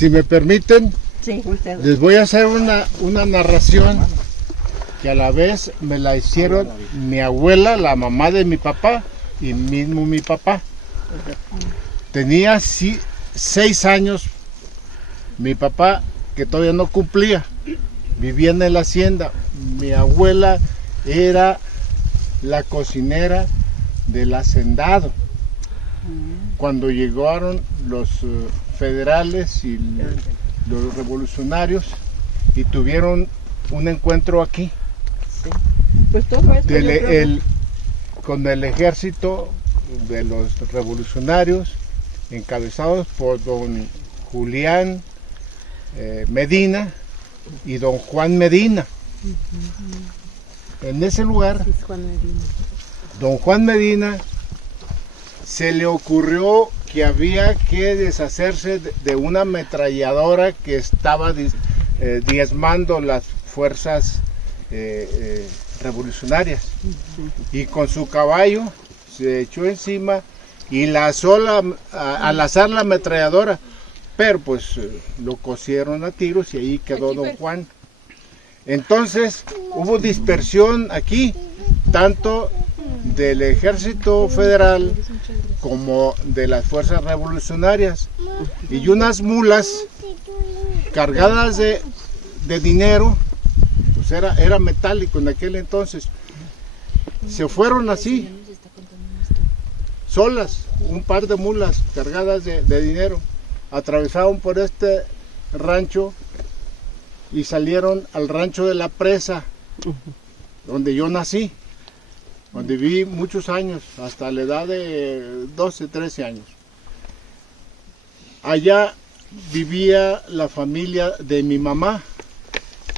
Si me permiten, Sí, les voy a hacer una narración que a la vez me la hicieron mi abuela, la mamá de mi papá, y mismo mi papá. Tenía 6 años mi papá, que todavía no cumplía, vivía en la hacienda. Mi abuela era la cocinera del hacendado. Cuando llegaron los federales y los revolucionarios y tuvieron un encuentro aquí pues todo esto yo creo con el ejército de los revolucionarios encabezados por don Julián Medina y don Juan Medina. En ese lugar, don Juan Medina se le ocurrió que había que deshacerse de una ametralladora que estaba diezmando las fuerzas revolucionarias, y con su caballo se echó encima y lanzó al azar la ametralladora, pero pues lo cosieron a tiros y ahí quedó don Juan. Entonces hubo dispersión aquí, tanto del ejército federal como de las fuerzas revolucionarias, y unas mulas cargadas de dinero, pues era metálico en aquel entonces, se fueron así, solas, un par de mulas cargadas de dinero, atravesaron por este rancho y salieron al rancho de la Presa, donde yo nací, donde viví muchos años, hasta la edad de 12, 13 años. Allá vivía la familia de mi mamá,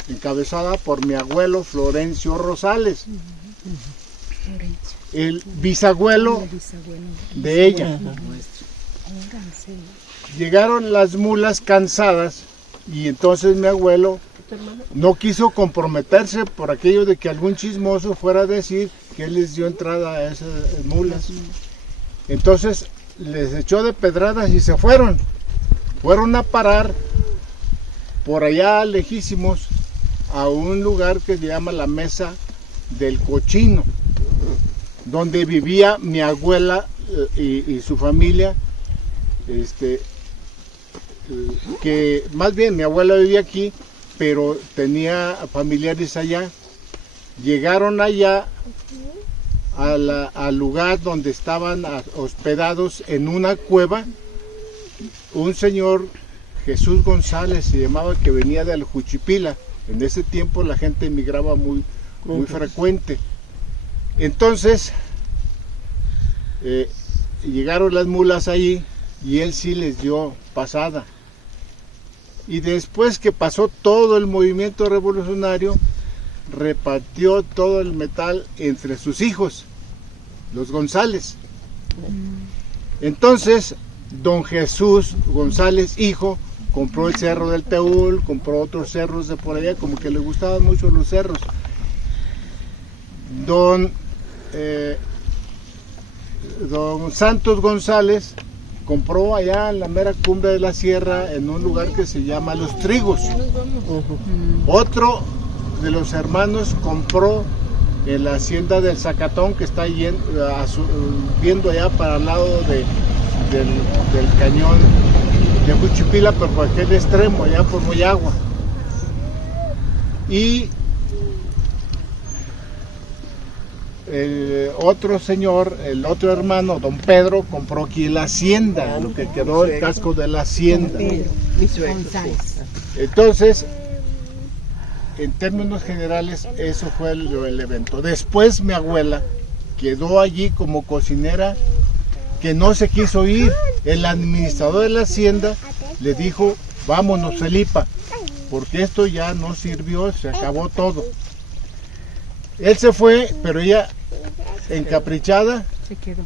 encabezada por mi abuelo Florencio Rosales, el bisabuelo de ella. Llegaron las mulas cansadas y entonces mi abuelo no quiso comprometerse por aquello de que algún chismoso fuera a decir que él les dio entrada a esas mulas. Entonces les echó de pedradas y se fueron. Fueron a parar por allá lejísimos a un lugar que se llama la Mesa del Cochino, donde vivía mi abuela y su familia, que más bien mi abuela vivía aquí, pero tenía familiares allá. Llegaron allá al lugar donde estaban hospedados en una cueva un señor, Jesús González se llamaba, que venía del Juchipila. En ese tiempo la gente emigraba muy frecuente. Entonces llegaron las mulas allí y él sí les dio pasada. Y después que pasó todo el movimiento revolucionario, repartió todo el metal entre sus hijos, los González. Entonces don Jesús González, hijo, compró el cerro del Teúl, compró otros cerros de por allá, como que le gustaban mucho los cerros. Don Santos González compró allá en la mera cumbre de la sierra, en un lugar que se llama Los Trigos. Otro de los hermanos compró en la hacienda del Zacatón, que está viendo allá para el lado del cañón de Juchipila, pero por aquel extremo, allá por Moyagua. Y el otro señor, el otro hermano, don Pedro, compró aquí la hacienda, lo que quedó el casco de la hacienda. Entonces, en términos generales, eso fue el evento. Después mi abuela quedó allí como cocinera, que no se quiso ir. El administrador de la hacienda le dijo: vámonos, Felipa, porque esto ya no sirvió, se acabó todo. Él se fue, pero ella, encaprichada,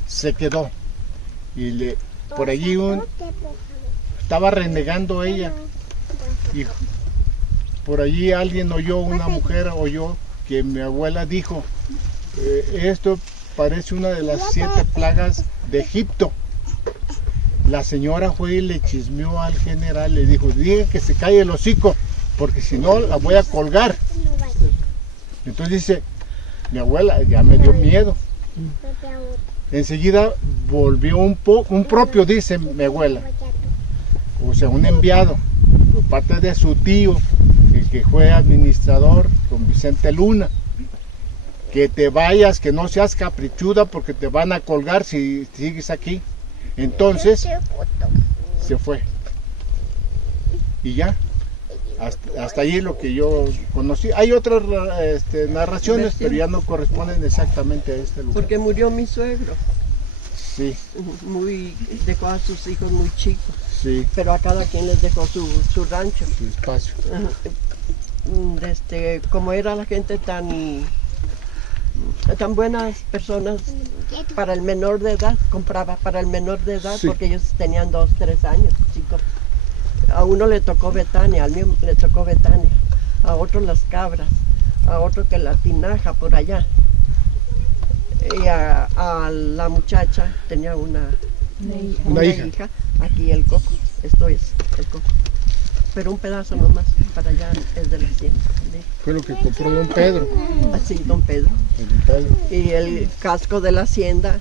se quedó. Y por allí estaba renegando ella. Y por allí alguien oyó, una mujer oyó que mi abuela dijo: esto parece una de las 7 plagas de Egipto. La señora fue y le chismeó al general, le dijo, diga que se calle el hocico, porque si no la voy a colgar. Entonces dice, mi abuela ya me dio miedo. Enseguida volvió un propio, dice mi abuela, o sea, un enviado, por parte de su tío, el que fue administrador, don Vicente Luna, que te vayas, que no seas caprichuda porque te van a colgar si sigues aquí. Entonces se fue y ya, hasta allí lo que yo conocí. Hay otras narraciones, pero ya no corresponden exactamente a este lugar. Porque murió mi suegro. Sí. Dejó a sus hijos muy chicos. Sí. Pero a cada quien les dejó su rancho. Su espacio. Como era la gente tan buenas personas, para el menor de edad, compraba para el menor de edad, sí. Porque ellos tenían 2, 3 años, chicos. A uno le tocó Betania, al mío le tocó Betania, a otro las cabras, a otro que la tinaja por allá. Y a la muchacha tenía una hija, aquí el coco, esto es el coco. Pero un pedazo nomás, para allá es de la hacienda. Fue lo que compró don Pedro. Así, don Pedro. Y el casco de la hacienda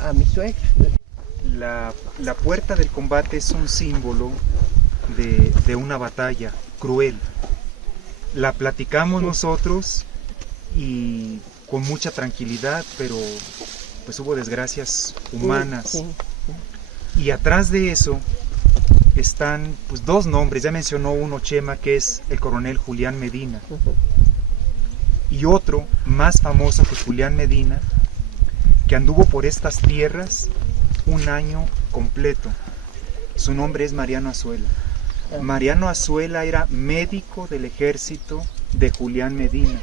a mi suegra. La puerta del combate es un símbolo de una batalla cruel. La platicamos nosotros y con mucha tranquilidad, pero pues hubo desgracias humanas. Sí. Y atrás de eso están pues 2 nombres, ya mencionó uno Chema, que es el coronel Julián Medina, y otro más famoso que Julián Medina, que anduvo por estas tierras un año completo. Su nombre es Mariano Azuela. Mariano Azuela era médico del ejército de Julián Medina.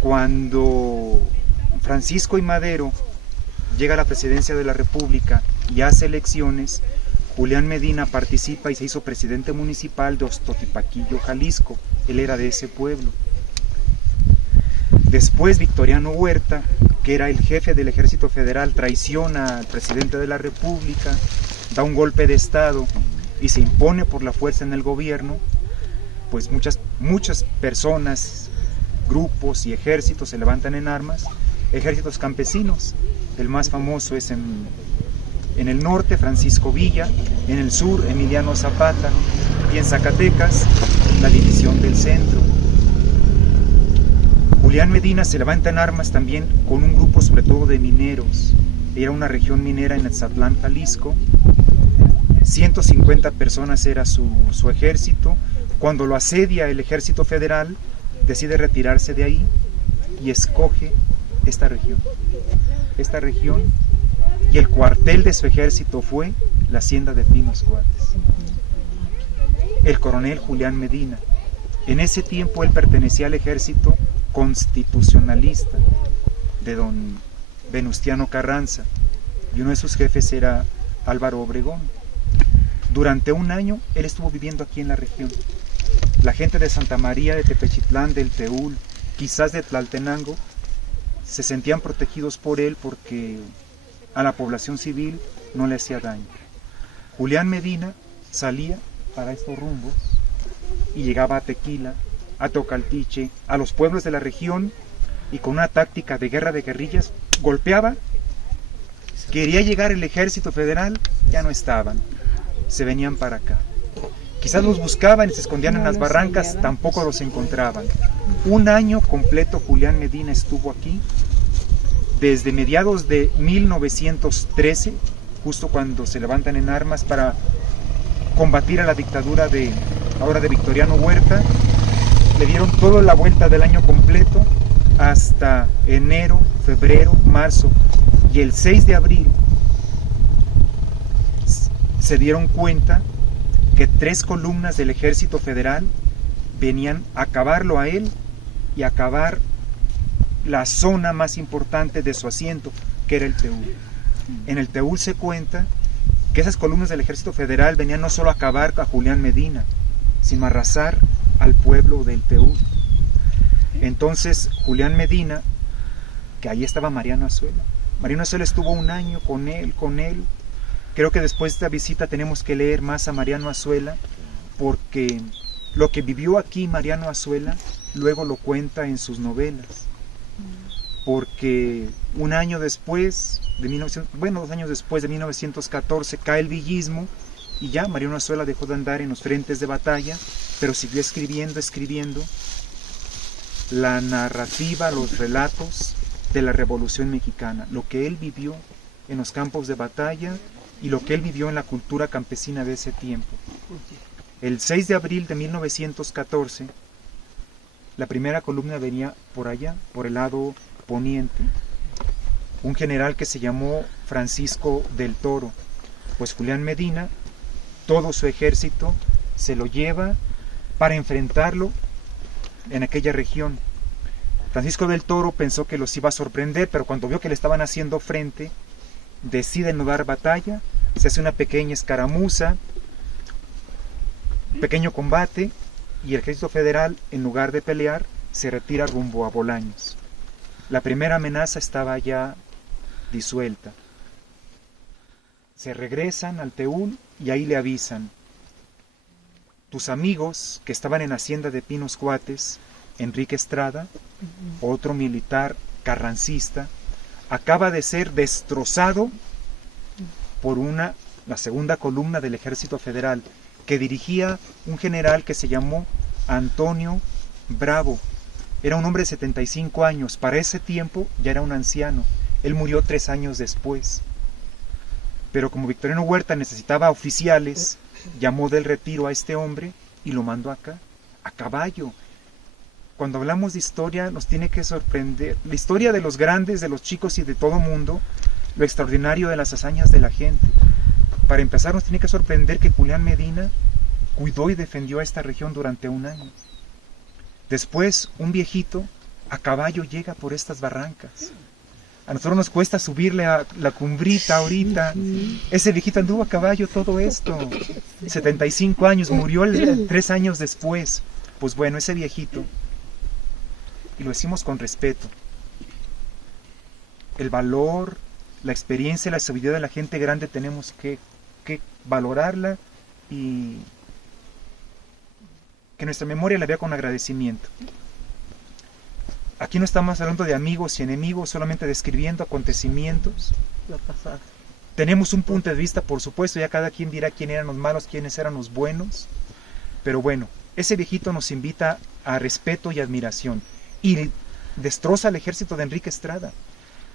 Cuando Francisco I. Madero llega a la presidencia de la República y hace elecciones, Julián Medina participa y se hizo presidente municipal de Ostotipaquillo, Jalisco. Él era de ese pueblo. Después Victoriano Huerta, que era el jefe del Ejército Federal, traiciona al presidente de la República, da un golpe de estado y se impone por la fuerza en el gobierno. Pues muchas personas, grupos y ejércitos se levantan en armas, ejércitos campesinos. El más famoso es en el norte Francisco Villa, en el sur Emiliano Zapata, y en Zacatecas la división del centro. Julián Medina se levanta en armas también con un grupo sobre todo de mineros. Era una región minera en Etzatlán, Jalisco. 150 personas era su ejército. Cuando lo asedia el ejército federal, decide retirarse de ahí y escoge esta región. Y el cuartel de su ejército fue la hacienda de Pinos Cuates. El coronel Julián Medina. En ese tiempo él pertenecía al ejército constitucionalista de don Venustiano Carranza, y uno de sus jefes era Álvaro Obregón. Durante un año él estuvo viviendo aquí en la región. La gente de Santa María, de Tepechitlán, del Teúl, quizás de Tlaltenango, se sentían protegidos por él porque a la población civil no le hacía daño. Julián Medina salía para estos rumbos y llegaba a Tequila, a Tocaltiche, a los pueblos de la región, y con una táctica de guerra de guerrillas golpeaba. Quería llegar el ejército federal, ya no estaban, se venían para acá. Quizás los buscaban y se escondían en las barrancas, tampoco los encontraban. Un año completo Julián Medina estuvo aquí, desde mediados de 1913, justo cuando se levantan en armas para combatir a la dictadura de Victoriano Huerta. Le dieron toda la vuelta del año completo hasta enero, febrero, marzo, y el 6 de abril se dieron cuenta que 3 columnas del ejército federal venían a acabarlo a él y a acabar la zona más importante de su asiento, que era el Teúl. En el Teúl se cuenta que esas columnas del ejército federal venían no solo a acabar a Julián Medina, sino a arrasar al pueblo del Teúl. Entonces Julián Medina, que ahí estaba Mariano Azuela. Mariano Azuela estuvo un año con él, Creo que después de esta visita tenemos que leer más a Mariano Azuela, porque lo que vivió aquí Mariano Azuela luego lo cuenta en sus novelas. Porque un año después, 2 años después de 1914, cae el villismo y ya Mariano Azuela dejó de andar en los frentes de batalla, pero siguió escribiendo la narrativa, los relatos de la Revolución Mexicana, lo que él vivió en los campos de batalla y lo que él vivió en la cultura campesina de ese tiempo. El 6 de abril de 1914, la primera columna venía por allá, por el lado poniente, un general que se llamó Francisco del Toro. Pues Julián Medina, todo su ejército se lo lleva para enfrentarlo en aquella región. Francisco del Toro pensó que los iba a sorprender, pero cuando vio que le estaban haciendo frente, decide no dar batalla, se hace una pequeña escaramuza, pequeño combate, y el ejército federal, en lugar de pelear, se retira rumbo a Bolaños. La primera amenaza estaba ya disuelta. Se regresan al Teúl y ahí le avisan: tus amigos que estaban en Hacienda de Pinos Cuates, Enrique Estrada, otro militar carrancista, acaba de ser destrozado por la segunda columna del Ejército Federal, que dirigía un general que se llamó Antonio Bravo. Era un hombre de 75 años, para ese tiempo ya era un anciano. Él murió 3 años después. Pero como Victoriano Huerta necesitaba oficiales, llamó del retiro a este hombre y lo mandó acá, a caballo. Cuando hablamos de historia nos tiene que sorprender la historia de los grandes, de los chicos y de todo mundo, lo extraordinario de las hazañas de la gente. Para empezar, nos tiene que sorprender que Julián Medina cuidó y defendió a esta región durante 1 año. Después, un viejito a caballo llega por estas barrancas. A nosotros nos cuesta subirle a la cumbrita ahorita. Ese viejito anduvo a caballo todo esto. 75 años, murió 3 años después. Pues bueno, ese viejito, y lo decimos con respeto, el valor, la experiencia, la sabiduría de la gente grande tenemos que valorarla y que nuestra memoria la vea con agradecimiento. Aquí no estamos hablando de amigos y enemigos, solamente describiendo acontecimientos. Lo pasado. Tenemos un punto de vista, por supuesto, ya cada quien dirá quién eran los malos, quiénes eran los buenos, pero bueno, ese viejito nos invita a respeto y admiración, y destroza al ejército de Enrique Estrada,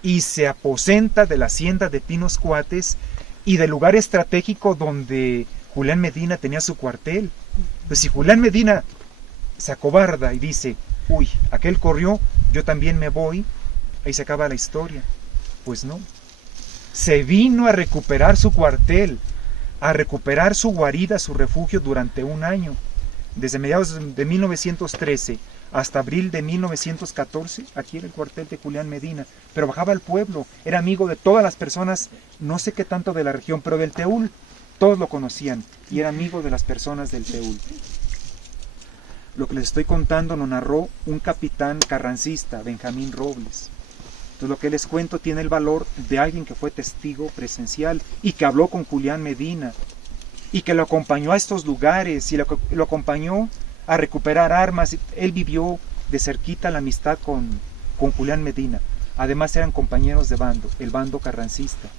y se aposenta de la hacienda de Pinos Cuates, y del lugar estratégico donde Julián Medina tenía su cuartel. Pues si Julián Medina se acobarda y dice: uy, aquel corrió, yo también me voy, ahí se acaba la historia. Pues no, se vino a recuperar su cuartel, a recuperar su guarida, su refugio durante 1 año, desde mediados de 1913 hasta abril de 1914, aquí era el cuartel de Julián Medina, pero bajaba al pueblo, era amigo de todas las personas, no sé qué tanto de la región, pero del Teúl, todos lo conocían, y era amigo de las personas del Teúl. Lo que les estoy contando lo narró un capitán carrancista, Benjamín Robles. Entonces lo que les cuento tiene el valor de alguien que fue testigo presencial y que habló con Julián Medina y que lo acompañó a estos lugares y lo acompañó a recuperar armas. Él vivió de cerquita la amistad con Julián Medina. Además eran compañeros de bando, el bando carrancista.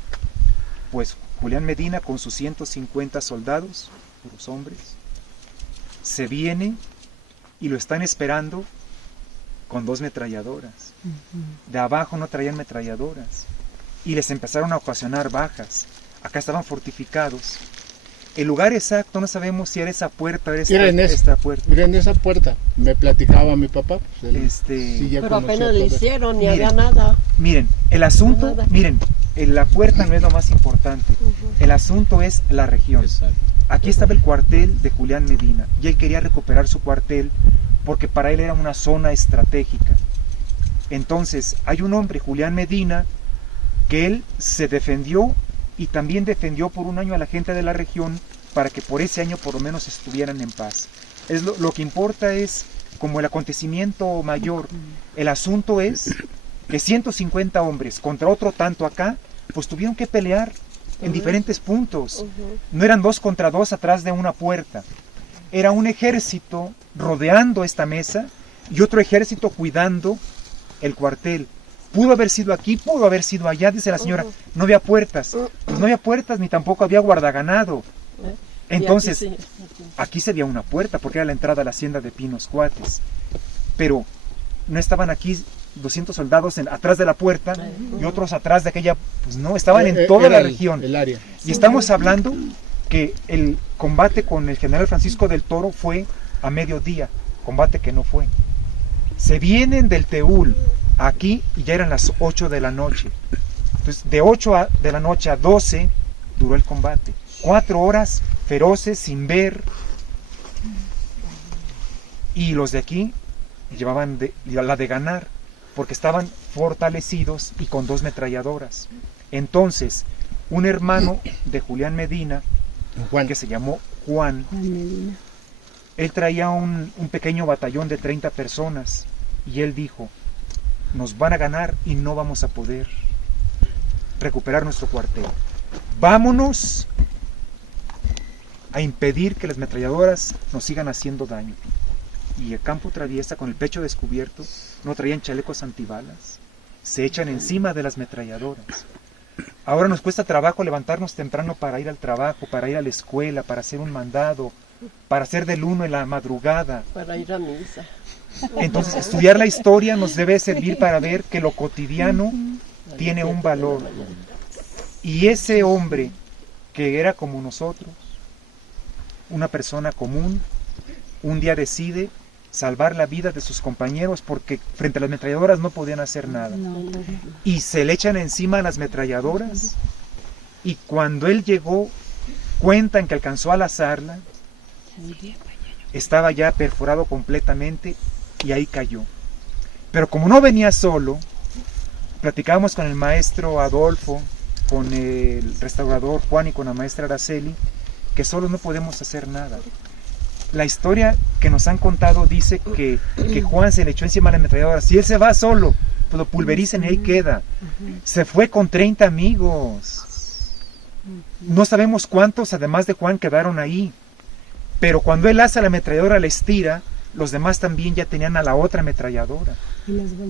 Pues Julián Medina con sus 150 soldados, puros hombres, se viene y lo están esperando con 2 metralladoras. De abajo no traían metralladoras y les empezaron a ocasionar bajas. Acá estaban fortificados. El lugar exacto no sabemos si era esa puerta o era esta puerta. Mira, en esa puerta me platicaba mi papá. Pues él, sí, pero apenas le hicieron, ni había nada. Miren, el asunto, miren, la puerta no es lo más importante. El asunto es la región. Aquí estaba el cuartel de Julián Medina y él quería recuperar su cuartel porque para él era una zona estratégica. Entonces hay un hombre, Julián Medina, que él se defendió y también defendió por 1 año a la gente de la región para que por ese año por lo menos estuvieran en paz. Lo que importa es como el acontecimiento mayor. El asunto es que 150 hombres contra otro tanto acá, pues tuvieron que pelear en diferentes puntos. No eran 2 contra 2 atrás de una puerta. Era un ejército rodeando esta mesa y otro ejército cuidando el cuartel. Pudo haber sido aquí, pudo haber sido allá, dice la señora. No había puertas. Pues no había puertas ni tampoco había guardaganado. Entonces, aquí se veía una puerta porque era la entrada a la hacienda de Pinos Cuates. Pero no estaban aquí 200 soldados atrás de la puerta y otros atrás de aquella. Pues no, estaban en toda la región. El área. Y estamos hablando que el combate con el general Francisco del Toro fue a mediodía, combate que no fue. Se vienen del Teúl aquí y ya eran las 8 de la noche. Entonces, de 8 de la noche a 12 duró el combate. 4 horas feroces, sin ver. Y los de aquí llevaban la de ganar, porque estaban fortalecidos y con 2 metralladoras. Entonces, un hermano de Julián Medina, Juan, que se llamó Juan Medina. Él traía un pequeño batallón de 30 personas y él dijo, nos van a ganar y no vamos a poder recuperar nuestro cuartel. Vámonos a impedir que las ametralladoras nos sigan haciendo daño. Y el campo traviesa con el pecho descubierto, no traían chalecos antibalas, se echan encima de las ametralladoras. Ahora nos cuesta trabajo levantarnos temprano para ir al trabajo, para ir a la escuela, para hacer un mandado, para hacer del 1 en la madrugada. Para ir a misa. Entonces, estudiar la historia nos debe servir para ver que lo cotidiano tiene un valor. Y ese hombre, que era como nosotros, una persona común, un día decide salvar la vida de sus compañeros porque frente a las ametralladoras no podían hacer nada. Y se le echan encima a las ametralladoras y cuando él llegó, cuentan que alcanzó a lazarla, estaba ya perforado completamente y ahí cayó. Pero como no venía solo, platicábamos con el maestro Adolfo, con el restaurador Juan y con la maestra Araceli, que solos no podemos hacer nada. La historia que nos han contado dice que Juan se le echó encima a la ametralladora. Si él se va solo, pues lo pulverizan y ahí queda. Se fue con 30 amigos. No sabemos cuántos, además de Juan, quedaron ahí. Pero cuando él hace la ametralladora, la estira, los demás también ya tenían a la otra ametralladora.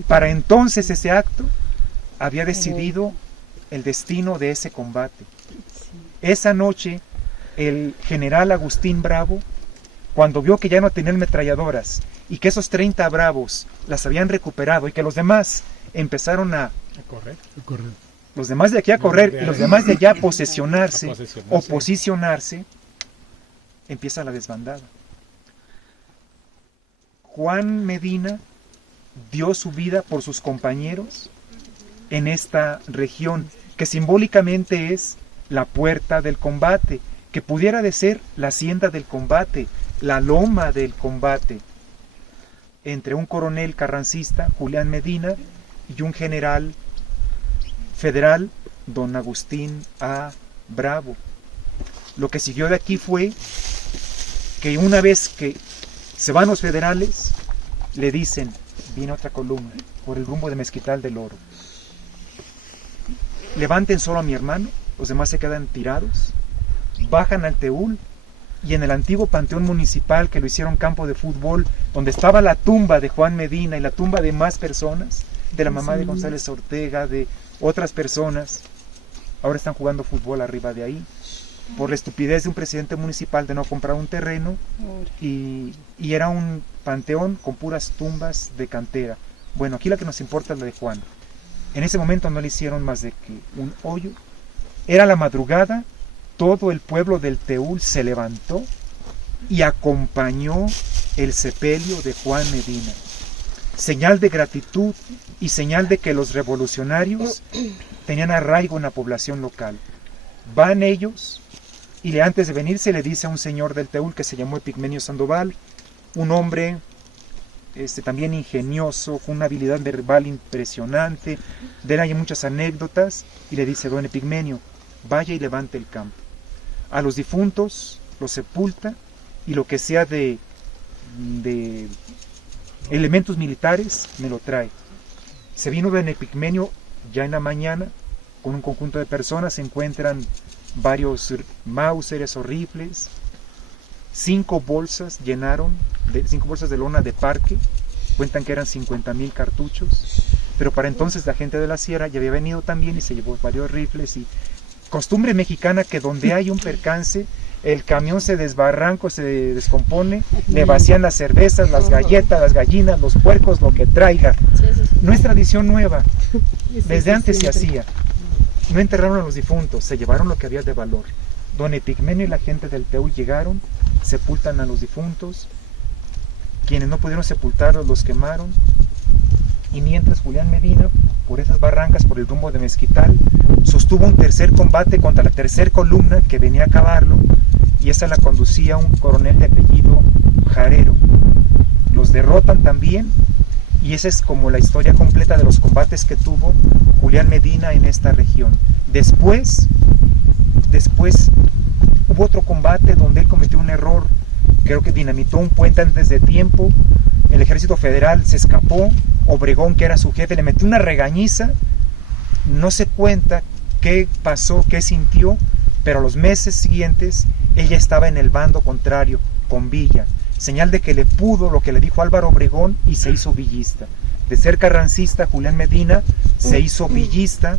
Para entonces ese acto había decidido el destino de ese combate. Esa noche, el general Agustín Bravo, cuando vio que ya no tenían ametralladoras y que esos 30 bravos las habían recuperado y que los demás empezaron a correr. Los demás de aquí a correr y los demás de allá a posesionarse o posicionarse, empieza la desbandada. Juan Medina dio su vida por sus compañeros en esta región, que simbólicamente es la puerta del combate, que pudiera de ser la hacienda del combate, la loma del combate, entre un coronel carrancista, Julián Medina, y un general federal, don Agustín A. Bravo. Lo que siguió de aquí fue que una vez que se van los federales, le dicen, viene otra columna, por el rumbo de Mezquital del Oro. Levanten solo a mi hermano, los demás se quedan tirados, bajan al Teúl, y en el antiguo panteón municipal que lo hicieron campo de fútbol, donde estaba la tumba de Juan Medina y la tumba de más personas, de la mamá de González Ortega, de otras personas, ahora están jugando fútbol arriba de ahí, por la estupidez de un presidente municipal de no comprar un terreno, y era un panteón con puras tumbas de cantera. Bueno, aquí la que nos importa es la de Juan. En ese momento no le hicieron más de que un hoyo. Era la madrugada, todo el pueblo del Teúl se levantó y acompañó el sepelio de Juan Medina. Señal de gratitud y señal de que los revolucionarios tenían arraigo en la población local. Van ellos y antes de venirse le dice a un señor del Teúl que se llamó Epigmenio Sandoval, un hombre también ingenioso, con una habilidad verbal impresionante, de él hay muchas anécdotas, y le dice, don Epigmenio, vaya y levante el campo. A los difuntos los sepulta y lo que sea de elementos militares me lo trae. Se vino don Epigmenio ya en la mañana con un conjunto de personas, se encuentran varios Mausers o rifles, 5 bolsas de lona de parque, cuentan que eran 50,000 cartuchos, pero para entonces la gente de la sierra ya había venido también y se llevó varios rifles. Y costumbre mexicana que donde hay un percance, el camión se desbarranca, se descompone, le vacían las cervezas, las galletas, las gallinas, los puercos, lo que traiga. No es tradición nueva, desde antes se hacía. No enterraron a los difuntos, se llevaron lo que había de valor. Don Epigmenio y la gente del Teúl llegaron, sepultan a los difuntos, quienes no pudieron sepultarlos los quemaron, y mientras Julián Medina, por esas barrancas, por el rumbo de Mezquital, sostuvo un tercer combate contra la tercer columna que venía a acabarlo, y esa la conducía un coronel de apellido Jarero. Los derrotan también, y esa es como la historia completa de los combates que tuvo Julián Medina en esta región. Después hubo otro combate donde él cometió un error, creo que dinamitó un puente antes de tiempo, el ejército federal se escapó, Obregón, que era su jefe, le metió una regañiza, no se cuenta qué pasó, qué sintió, pero a los meses siguientes ella estaba en el bando contrario, con Villa, señal de que le pudo lo que le dijo Álvaro Obregón y se hizo villista. De ser carrancista, Julián Medina se hizo villista.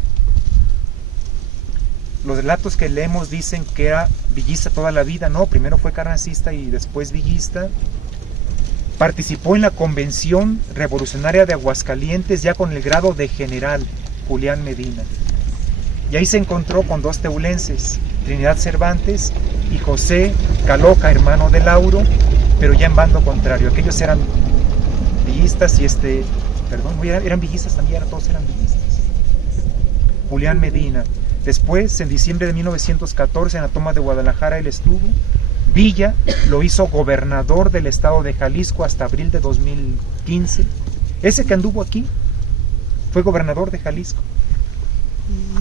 Los relatos que leemos dicen que era villista toda la vida. No, primero fue carrancista y después villista. Participó en la Convención Revolucionaria de Aguascalientes ya con el grado de general, Julián Medina. Y ahí se encontró con 2 teulenses, Trinidad Cervantes y José Caloca, hermano de Lauro, pero ya en bando contrario. Aquellos eran villistas y eran villistas también, todos eran villistas. Julián Medina. Después, en diciembre de 1914, en la toma de Guadalajara, él estuvo. Villa lo hizo gobernador del estado de Jalisco hasta abril de 2015. Ese que anduvo aquí fue gobernador de Jalisco.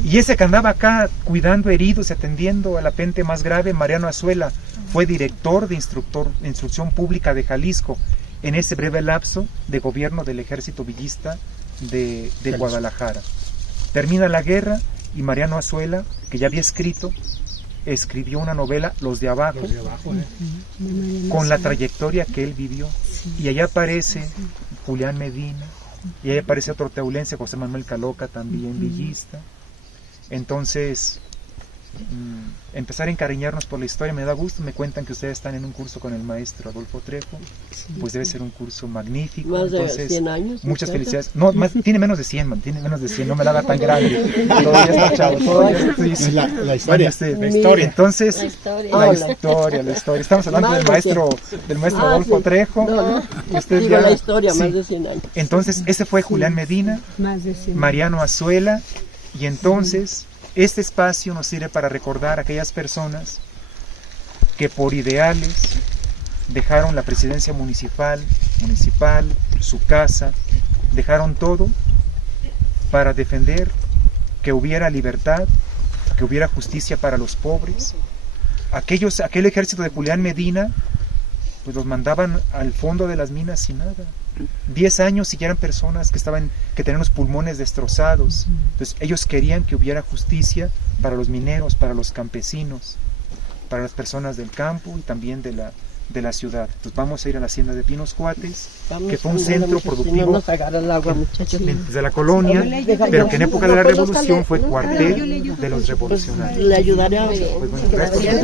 Y ese que andaba acá cuidando heridos y atendiendo a la gente más grave, Mariano Azuela, fue director de instrucción pública de Jalisco en ese breve lapso de gobierno del ejército villista de Guadalajara. Termina la guerra y Mariano Azuela, que ya había escribió una novela, Los de Abajo, con la trayectoria que él vivió. Y allá aparece Julián Medina, y ahí aparece otro teulense, José Manuel Caloca, también villista. Entonces, empezar a encariñarnos por la historia me da gusto. Me cuentan que ustedes están en un curso con el maestro Adolfo Trejo, pues debe ser un curso magnífico. Más de entonces 100 años. muchas felicidades. No, tiene menos de 100, tiene menos de 100, no me la da tan grande. Todavía está chavo. La historia. Entonces, La historia. Estamos hablando Más del maestro Adolfo Trejo. Usted ya, la historia, sí. más de 100 años. Entonces, ese fue Julián Medina, Mariano Azuela, y entonces este espacio nos sirve para recordar a aquellas personas que por ideales dejaron la presidencia municipal, su casa, dejaron todo para defender que hubiera libertad, que hubiera justicia para los pobres. Aquel ejército de Julián Medina, pues los mandaban al fondo de las minas sin nada. 10 años y ya eran personas que tenían los pulmones destrozados. Entonces ellos querían que hubiera justicia para los mineros, para los campesinos, para las personas del campo y también de la ciudad. Entonces vamos a ir a la hacienda de Pinos Cuates, que fue un centro productivo desde la colonia, pero que en época de la revolución fue cuartel de los revolucionarios. Le ayudaré a... Pues bueno, gracias.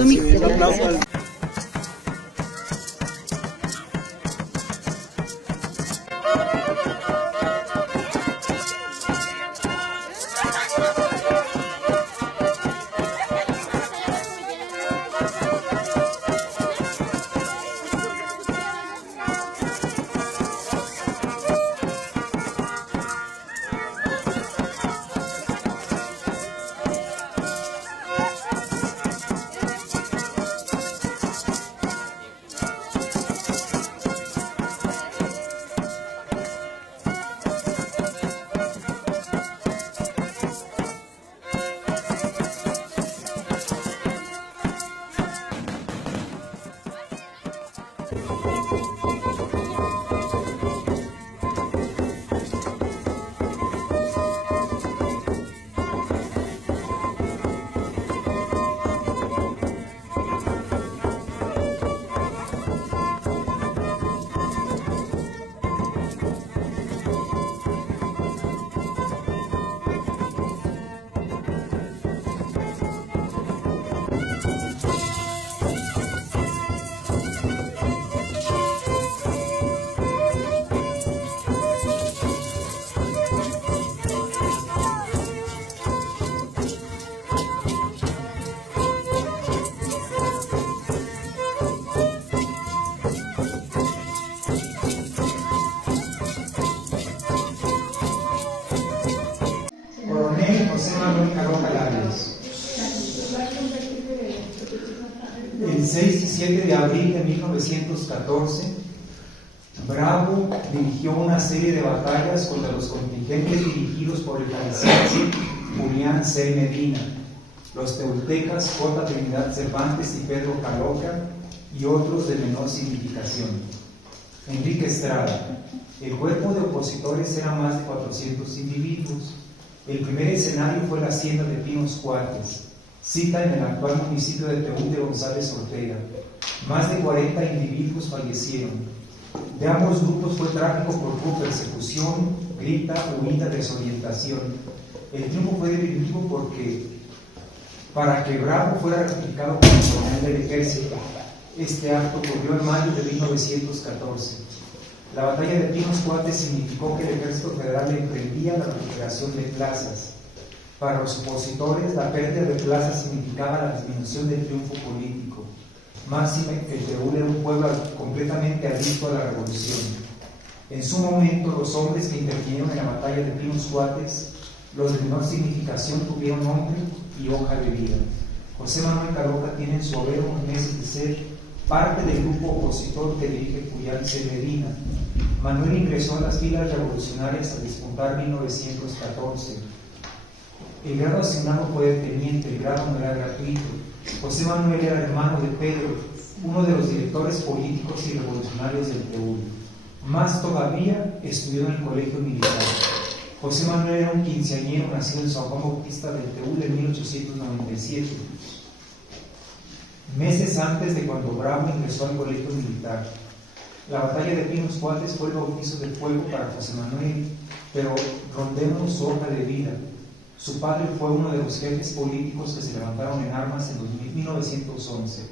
José Manuel Caroca Larios. El 6 y 7 de abril de 1914, Bravo dirigió una serie de batallas contra los contingentes dirigidos por el jalisciense Julián C. Medina, los teutecas J. Trinidad Cervantes y Pedro Caroca y otros de menor significación. Enrique Estrada. El cuerpo de opositores era más de 400 individuos. El primer escenario fue la hacienda de Pinos Cuates, cita en el actual municipio de Teúl de González Ortega. Más de 40 individuos fallecieron. De ambos grupos fue trágico por persecución, grita, huida, desorientación. El triunfo fue definitivo porque, para que Bravo fuera ratificado como coronel del ejército, este acto ocurrió en mayo de 1914. La batalla de Pinos Cuates significó que el ejército federal emprendía la recuperación de plazas. Para los opositores, la pérdida de plazas significaba la disminución del triunfo político. Máxime, el Teúl era un pueblo completamente adicto a la revolución. En su momento, los hombres que intervinieron en la batalla de Pinos Cuates, los de menor significación, tuvieron nombre y hoja de vida. José Manuel Caroca tiene en su haber unos meses de ser parte del grupo opositor que dirige Julián C. Medina. Manuel ingresó a las filas revolucionarias al despuntar 1914. El grado asignado fue de teniente, el grado no era gratuito. José Manuel era hermano de Pedro, uno de los directores políticos y revolucionarios del Teúl. Más todavía, estudió en el colegio militar. José Manuel era un quinceañero nacido en San Juan Bautista del Teúl en 1897. Meses antes de cuando Bravo ingresó al colegio militar. La batalla de Pinos Cuates fue el bautizo de fuego para José Manuel, pero rondemos su hoja de vida. Su padre fue uno de los jefes políticos que se levantaron en armas en 1911.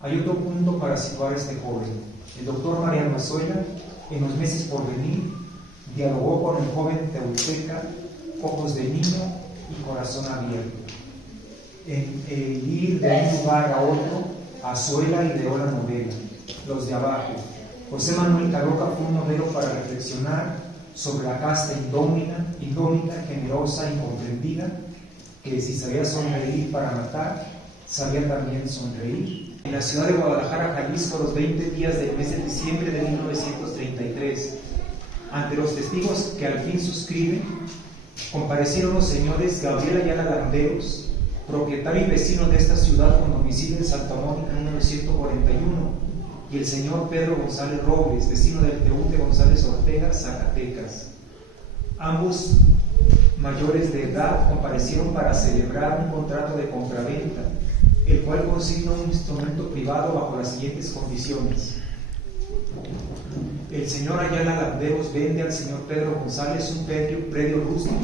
Hay otro punto para situar a este joven. El doctor Mariano Azuela, en los meses por venir, dialogó con el joven teuteca, ojos de niño y corazón abierto. En el ir de un lugar a otro, Azuela ideó la novela, Los de Abajo. José Manuel Caroca fue un modelo para reflexionar sobre la casta indómita, generosa, incomprendida, que si sabía sonreír para matar, sabía también sonreír. En la ciudad de Guadalajara, Jalisco, los 20 días del mes de diciembre de 1933, ante los testigos que al fin suscriben, comparecieron los señores Gabriel Ayala Landeros, propietario y vecino de esta ciudad con domicilio en Santa Mónica en 1941, y el señor Pedro González Robles, vecino del Teúl de González Ortega, Zacatecas. Ambos mayores de edad comparecieron para celebrar un contrato de compraventa, el cual consigna un instrumento privado bajo las siguientes condiciones. El señor Ayala Landeros vende al señor Pedro González un predio rústico,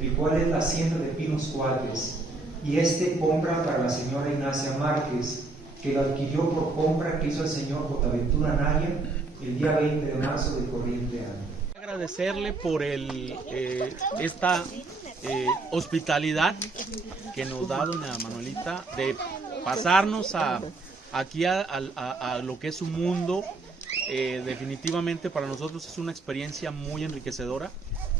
el cual es la hacienda de Pinos Cuates, y este compra para la señora Ignacia Márquez, que lo adquirió por compra que hizo el señor Botaventura Naya el día 20 de marzo del corriente año. Agradecerle por esta hospitalidad que nos da doña Manuelita de pasarnos aquí a lo que es su mundo. Definitivamente para nosotros es una experiencia muy enriquecedora.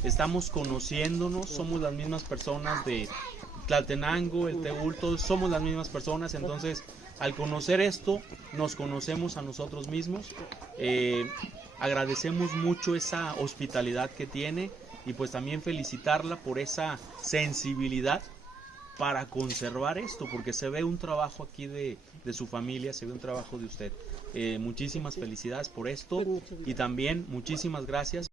Estamos conociéndonos, somos las mismas personas de Tlaltenango, el Teúl, todos somos las mismas personas. Entonces, al conocer esto, nos conocemos a nosotros mismos. Agradecemos mucho esa hospitalidad que tiene y pues también felicitarla por esa sensibilidad para conservar esto, porque se ve un trabajo aquí de su familia, se ve un trabajo de usted. Muchísimas felicidades por esto y también muchísimas gracias.